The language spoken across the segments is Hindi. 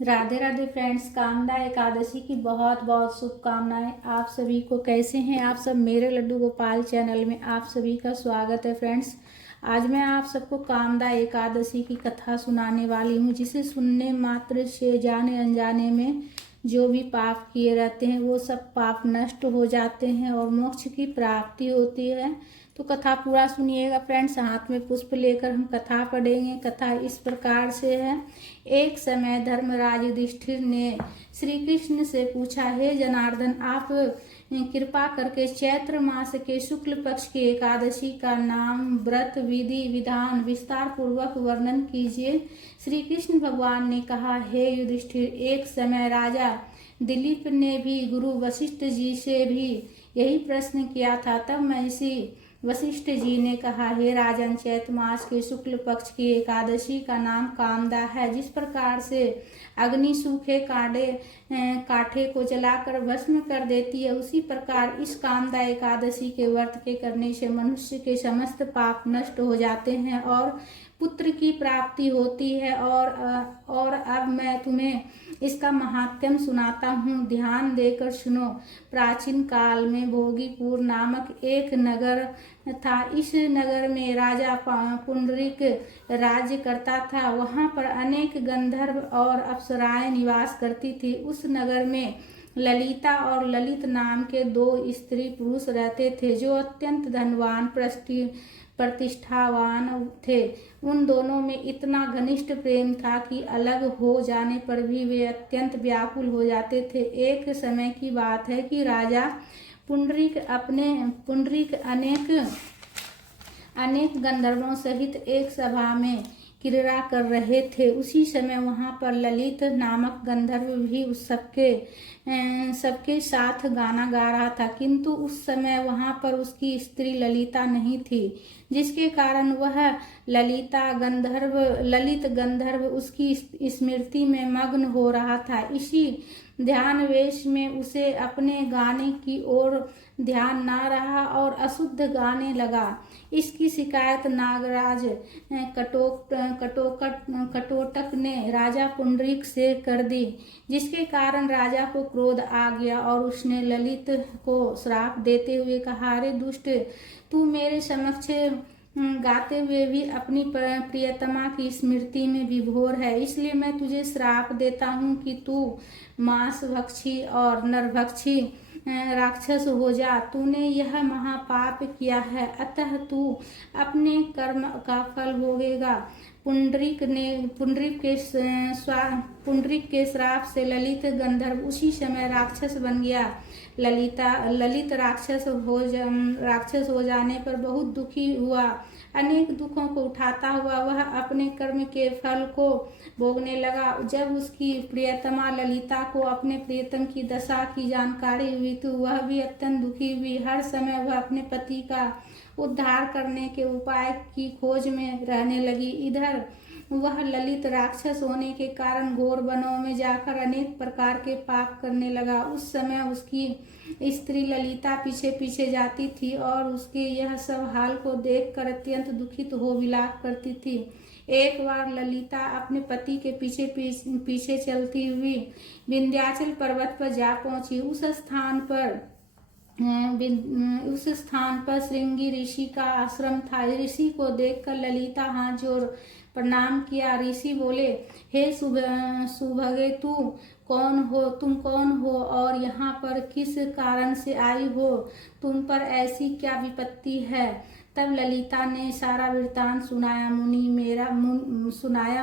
राधे राधे फ्रेंड्स, कामदा एकादशी की बहुत बहुत शुभकामनाएं आप सभी को। कैसे हैं आप सब? मेरे लड्डू गोपाल चैनल में आप सभी का स्वागत है फ्रेंड्स। आज मैं आप सबको कामदा एकादशी की कथा सुनाने वाली हूँ, जिसे सुनने मात्र से जाने अनजाने में जो भी पाप किए रहते हैं वो सब पाप नष्ट हो जाते हैं और मोक्ष की प्राप्ति होती है। तो कथा पूरा सुनिएगा फ्रेंड्स। हाथ में पुष्प लेकर हम कथा पढ़ेंगे। कथा इस प्रकार से है। एक समय धर्मराज युधिष्ठिर ने श्री कृष्ण से पूछा, हे जनार्दन, आप कृपा करके चैत्र मास के शुक्ल पक्ष की एकादशी का नाम, व्रत, विधि विधान विस्तार पूर्वक वर्णन कीजिए। श्री कृष्ण भगवान ने कहा, हे युधिष्ठिर, एक समय राजा दिलीप ने भी गुरु वशिष्ठ जी से भी यही प्रश्न किया था। तब महर्षि वशिष्ठ जी ने कहा, हे राजन, चैत्र मास के शुक्ल पक्ष की एकादशी का नाम कामदा है। जिस प्रकार से अग्नि सूखे काठे को जलाकर भस्म कर देती है, उसी प्रकार इस कामदा एकादशी के व्रत के करने से मनुष्य के समस्त पाप नष्ट हो जाते हैं और पुत्र की प्राप्ति होती है। और अब मैं तुम्हें इसका महात्म्य सुनाता हूँ, ध्यान देकर सुनो। प्राचीन काल में भोगीपुर नामक एक नगर था। इस नगर में राजा पुंडरीक राज्य करता था। वहाँ पर अनेक गंधर्व और अप्सराएं निवास करती थी। उस नगर में ललिता और ललित नाम के दो स्त्री पुरुष रहते थे, जो अत्यंत धनवान प्रतिष्ठावान थे। उन दोनों में इतना घनिष्ठ प्रेम था कि अलग हो जाने पर भी वे अत्यंत व्याकुल हो जाते थे। एक समय की बात है कि राजा पुंडरीक अनेक गंधर्वों सहित एक सभा में क्रीड़ा कर रहे थे। उसी समय वहां पर ललित नामक गंधर्व भी उस सबके साथ गाना गा रहा था, किंतु उस समय वहां पर उसकी स्त्री ललिता नहीं थी, जिसके कारण वह ललित गंधर्व उसकी स्मृति में मग्न हो रहा था। इसी ध्यान वेश में उसे अपने गाने की ओर ध्यान ना रहा और अशुद्ध गाने लगा। इसकी शिकायत नागराज कटोटक ने राजा पुंडरीक से कर दी, जिसके कारण राजा को क्रोध आ गया और उसने ललित को श्राप देते हुए कहा, अरे दुष्ट, तू मेरे समक्ष गाते हुए भी अपनी प्रियतमा की स्मृति में विभोर है। इसलिए मैं तुझे श्राप देता हूँ कि तू मांस भक्षी और नरभक्षी राक्षस हो जा। तूने यह महापाप किया है, अतः तू अपने कर्म का फल भोगेगा। पुंडरीक के श्राप से ललित गंधर्व उसी समय राक्षस बन गया। ललित राक्षस हो जाने पर बहुत दुखी हुआ। अनेक दुखों को उठाता हुआ वह अपने कर्म के फल को भोगने लगा। जब उसकी प्रियतमा ललिता को अपने प्रियतम की दशा की जानकारी हुई तो वह भी अत्यंत दुखी हुई। हर समय वह अपने पति का उद्धार करने के उपाय की खोज में रहने लगी। इधर वह ललित राक्षस होने के कारण घोर वनों में जाकर अनेक प्रकार के पाप करने लगा। उस समय उसकी स्त्री ललिता पीछे पीछे जाती थी और उसके यह सब हाल को देखकर अत्यंत दुखित हो विलाप करती थी। एक बार ललिता अपने पति के पीछे चलती हुई विंध्याचल पर्वत पर जा पहुंची। उस स्थान पर श्रृंगी ऋषि का आश्रम था। ऋषि को देखकर ललिता हाथ जोड़ प्रणाम किया। ऋषि बोले, हे सुभगे, तुम कौन हो और यहाँ पर किस कारण से आई हो? तुम पर ऐसी क्या विपत्ति है? तब ललिता ने सारा वृत्तांत सुनाया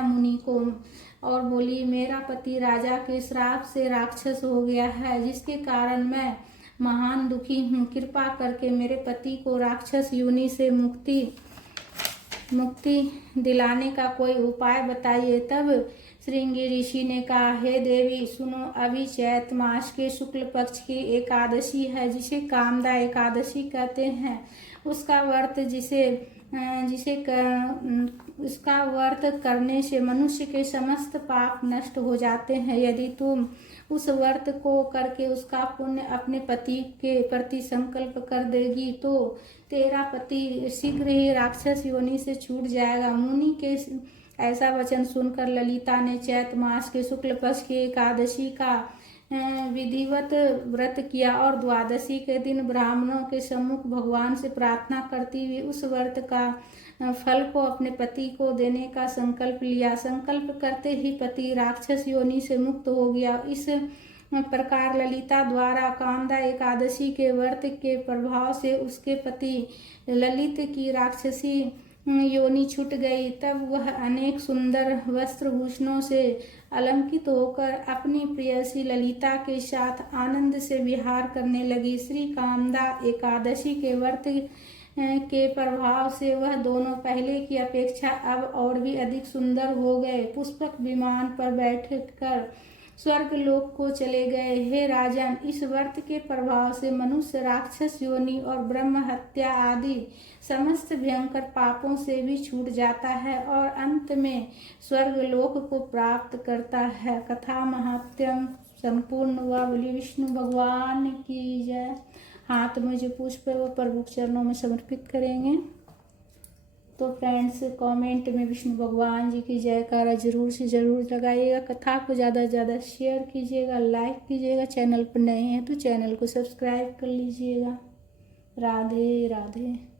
मुनि को और बोली, मेरा पति राजा के श्राप से राक्षस हो गया है, जिसके कारण मैं महान दुखी हूँ। कृपा करके मेरे पति को राक्षस योनि से मुक्ति दिलाने का कोई उपाय बताइए। तब श्रृंगी ऋषि ने कहा, हे देवी सुनो, अभी चैत्र मास के शुक्ल पक्ष की एकादशी है, जिसे कामदा एकादशी कहते हैं। उसका उसका व्रत करने से मनुष्य के समस्त पाप नष्ट हो जाते हैं। यदि तुम उस व्रत को करके उसका पुण्य अपने पति के प्रति संकल्प कर देगी तो तेरा पति शीघ्र ही राक्षस योनि से छूट जाएगा। ऐसा वचन सुनकर ललिता ने चैत्र मास के शुक्ल पक्ष की एकादशी का विधिवत व्रत किया और द्वादशी के दिन ब्राह्मणों के सम्मुख भगवान से प्रार्थना करती हुई उस व्रत का फल को अपने पति को देने का संकल्प लिया। संकल्प करते ही पति राक्षस योनि से मुक्त हो गया। इस प्रकार ललिता द्वारा कामदा एकादशी के व्रत के प्रभाव से उसके पति ललित की राक्षसी योनि छूट गई। तब वह अनेक सुंदर वस्त्र भूषणों से अलंकृत होकर अपनी प्रेयसी ललिता के साथ आनंद से विहार करने लगी। श्री कामदा एकादशी के व्रत के प्रभाव से वह दोनों पहले की अपेक्षा अब और भी अधिक सुंदर हो गए। पुष्पक विमान पर बैठकर स्वर्ग लोक को चले गए। हे राजन, इस व्रत के प्रभाव से मनुष्य राक्षस योनि और ब्रह्म हत्या आदि समस्त भयंकर पापों से भी छूट जाता है और अंत में स्वर्ग लोक को प्राप्त करता है। कथा महात्म्यम संपूर्ण हुआ। बोलिए विष्णु भगवान की जय। हाथ में जो पुष्प है वो प्रभु चरणों में समर्पित करेंगे। तो फ्रेंड्स, कमेंट में विष्णु भगवान जी की जयकारा जरूर से ज़रूर लगाइएगा। कथा को ज़्यादा से ज़्यादा शेयर कीजिएगा, लाइक कीजिएगा। चैनल पर नए हैं तो चैनल को सब्सक्राइब कर लीजिएगा। राधे राधे।